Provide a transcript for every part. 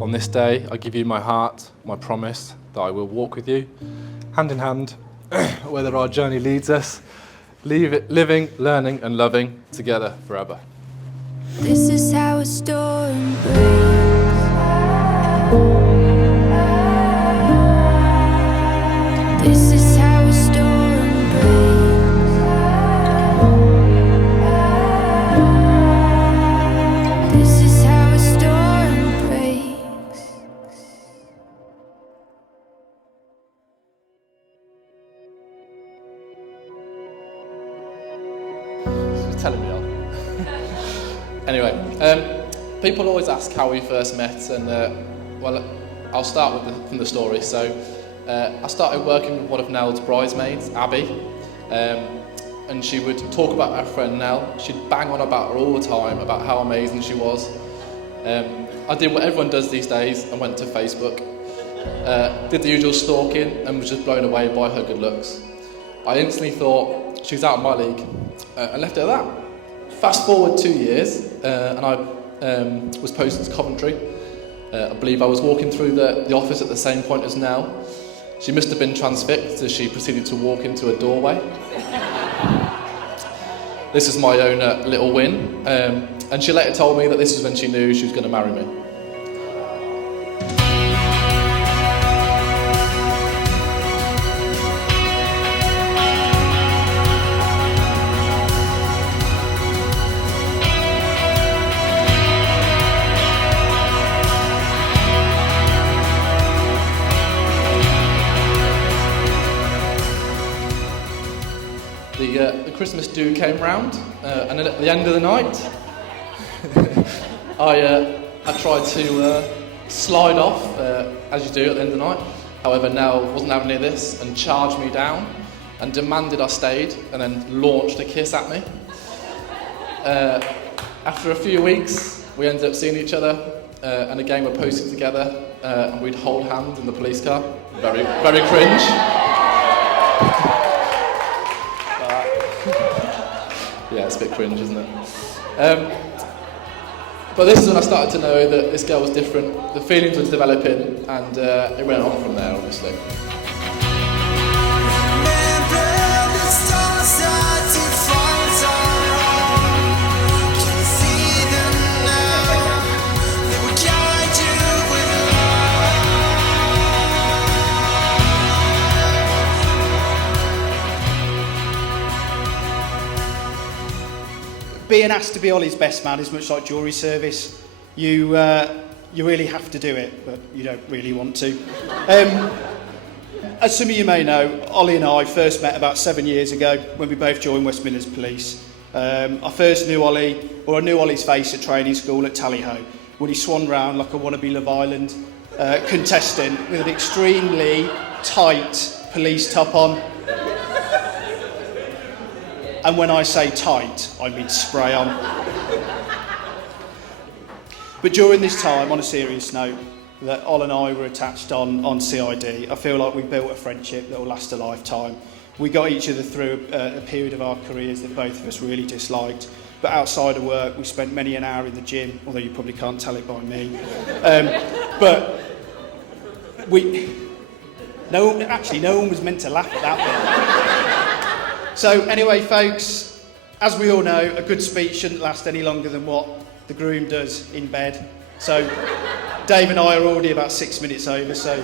on this day, I give you my heart, my promise that I will walk with you, hand in hand, whether our journey leads us, living, learning, and loving together forever. This is how a storm breaks. This is how a storm breaks. This is how a storm breaks. She's telling me off. Anyway, people always ask how we first met, and well, I'll start from the story. So, I started working with one of Nell's bridesmaids, Abby, and she would talk about her friend Nell. She'd bang on about her all the time, about how amazing she was. I did what everyone does these days and went to Facebook, did the usual stalking, and was just blown away by her good looks. I instantly thought she was out of my league, and left it at that. Fast forward 2 years, and I was posted to Coventry. I believe I was walking through the office at the same point as Nell. She must have been transfixed as she proceeded to walk into a doorway. This is my own little win, and she later told me that this is when she knew she was going to marry me. The Christmas do came round, and then at the end of the night, I tried to slide off, as you do at the end of the night. However, Nell wasn't having any of this and charged me down and demanded I stayed, and then launched a kiss at me. After a few weeks, we ended up seeing each other, and again we're posted together, and we'd hold hands in the police car. Very, very cringe. Yeah, it's a bit cringe, isn't it? But this is when I started to know that this girl was different, the feelings were developing, and it went on from there, obviously. Being asked to be Ollie's best man is much like jury service. You really have to do it, but you don't really want to. As some of you may know, Ollie and I first met about 7 years ago when we both joined West Midlands Police. I first knew Ollie, or I knew Ollie's face at training school at Tally-Ho, when he swung round like a wannabe Love Island contestant with an extremely tight police top on. And when I say tight, I mean spray on. But during this time, on a serious note, that Ol and I were attached on CID, I feel like we built a friendship that will last a lifetime. We got each other through a period of our careers that both of us really disliked. But outside of work, we spent many an hour in the gym, although you probably can't tell it by me. But no one was meant to laugh at that bit. So anyway, folks, as we all know, a good speech shouldn't last any longer than what the groom does in bed. So Dave and I are already about 6 minutes over, so...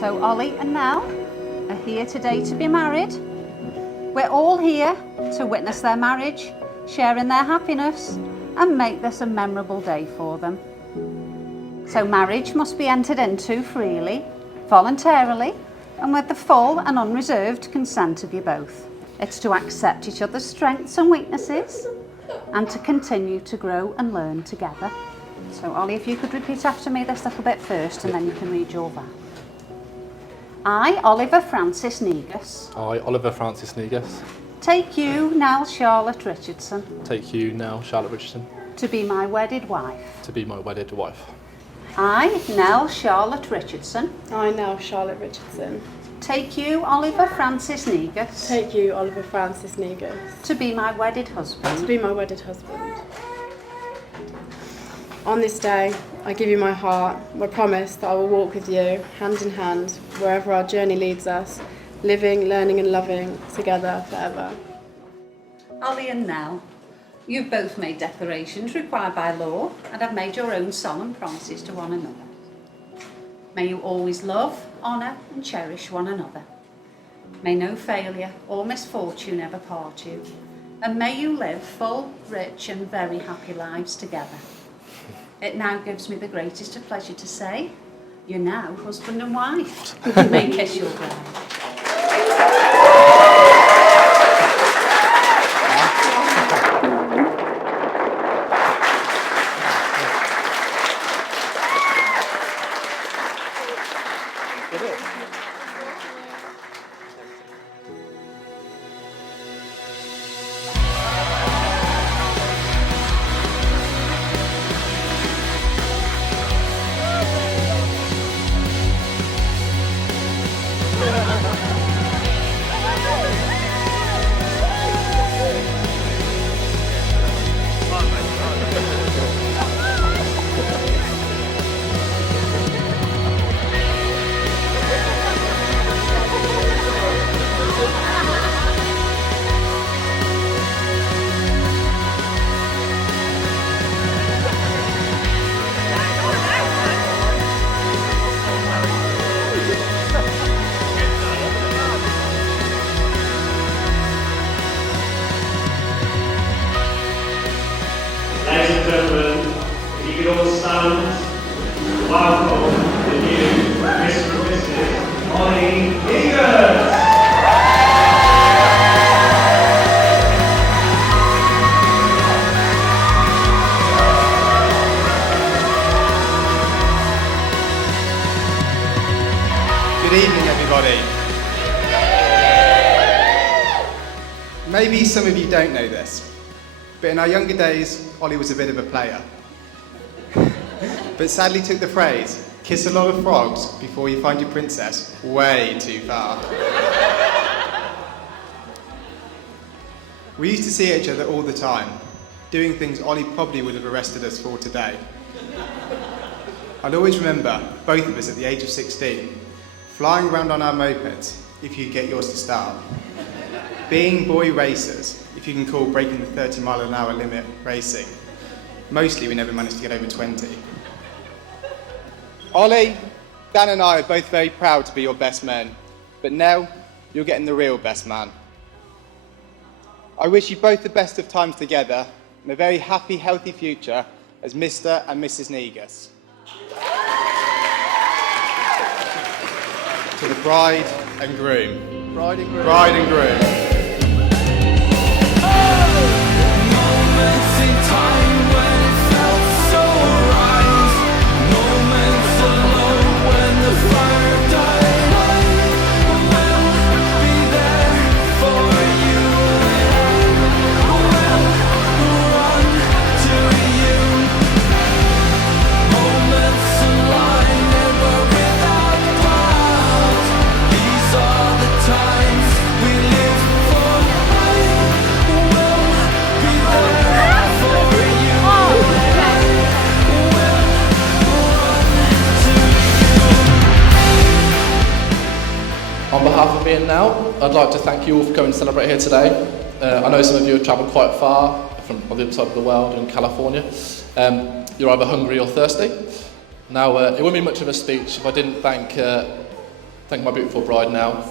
So Ollie and Nell are here today to be married. We're all here to witness their marriage, sharing their happiness, and make this a memorable day for them. So marriage must be entered into freely, voluntarily, and with the full and unreserved consent of you both. It's to accept each other's strengths and weaknesses and to continue to grow and learn together. So Ollie, if you could repeat after me this little bit first and then you can read your vow. I, Oliver Francis Negus, I, Oliver Francis Negus, take you, Nell Charlotte Richardson, take you, Nell Charlotte Richardson, to be my wedded wife. to be my wedded wife. I, Nell Charlotte Richardson, I, Nell Charlotte Richardson, take you, Oliver Francis Negus, take you, Oliver Francis Negus, to be my wedded to husband. be my wedded husband. On this day, I give you my heart, my promise that I will walk with you, hand in hand, wherever our journey leads us, living, learning and loving together forever. Ollie and Nell, you've both made declarations required by law and have made your own solemn promises to one another. May you always love, honour and cherish one another. May no failure or misfortune ever part you, and may you live full, rich and very happy lives together. It now gives me the greatest of pleasure to say, you're now husband and wife. You may kiss your bride. Ladies and gentlemen, if you could all stand, welcome the new Mr. and Mrs. Ollie Negus. Good evening, everybody. Maybe some of you don't know this, but in our younger days, Ollie was a bit of a player. But sadly took the phrase, kiss a lot of frogs before you find your princess, way too far. We used to see each other all the time, doing things Ollie probably would have arrested us for today. I'll always remember both of us at the age of 16, flying around on our mopeds, if you get yours to start. Being boy racers, if you can call breaking the 30-mile-an-hour limit racing. Mostly we never managed to get over 20. Ollie, Dan and I are both very proud to be your best men, but Nell, you're getting the real best man. I wish you both the best of times together and a very happy, healthy future as Mr. and Mrs. Negus. To the bride and groom. Bride and groom. Bride and groom. Moments in time when it felt so right. Moments alone when the fire died. I will be there for you and I will run to you. Moments align never without pause. These are the times we live for. I will be there for you and I will run to you. On behalf of me and Nell, I'd like to thank you all for coming to celebrate here today. I know some of you have travelled quite far from on the other side of the world in California. You're either hungry or thirsty. Now, it wouldn't be much of a speech if I didn't thank my beautiful bride Nell.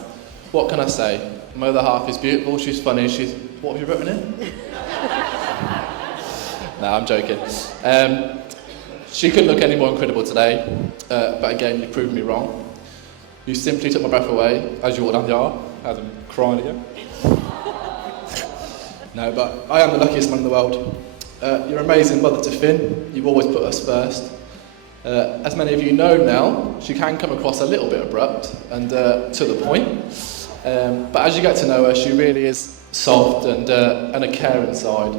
What can I say? My other half is beautiful, she's funny, she's... What have you written in? No, I'm joking. She couldn't look any more incredible today, but again, you proved me wrong. You simply took my breath away as you walked down the aisle, as I'm crying again. No, but I am the luckiest man in the world. You're an amazing mother to Finn. You've always put us first. As many of you know now, she can come across a little bit abrupt and to the point. But as you get to know her, she really is soft and a caring side.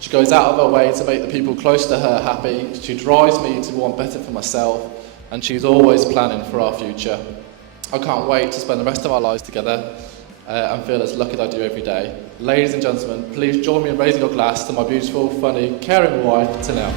She goes out of her way to make the people close to her happy. She drives me to want better for myself, and she's always planning for our future. I can't wait to spend the rest of our lives together and feel as lucky as I do every day. Ladies and gentlemen, please join me in raising your glass to my beautiful, funny, caring wife, to Nell.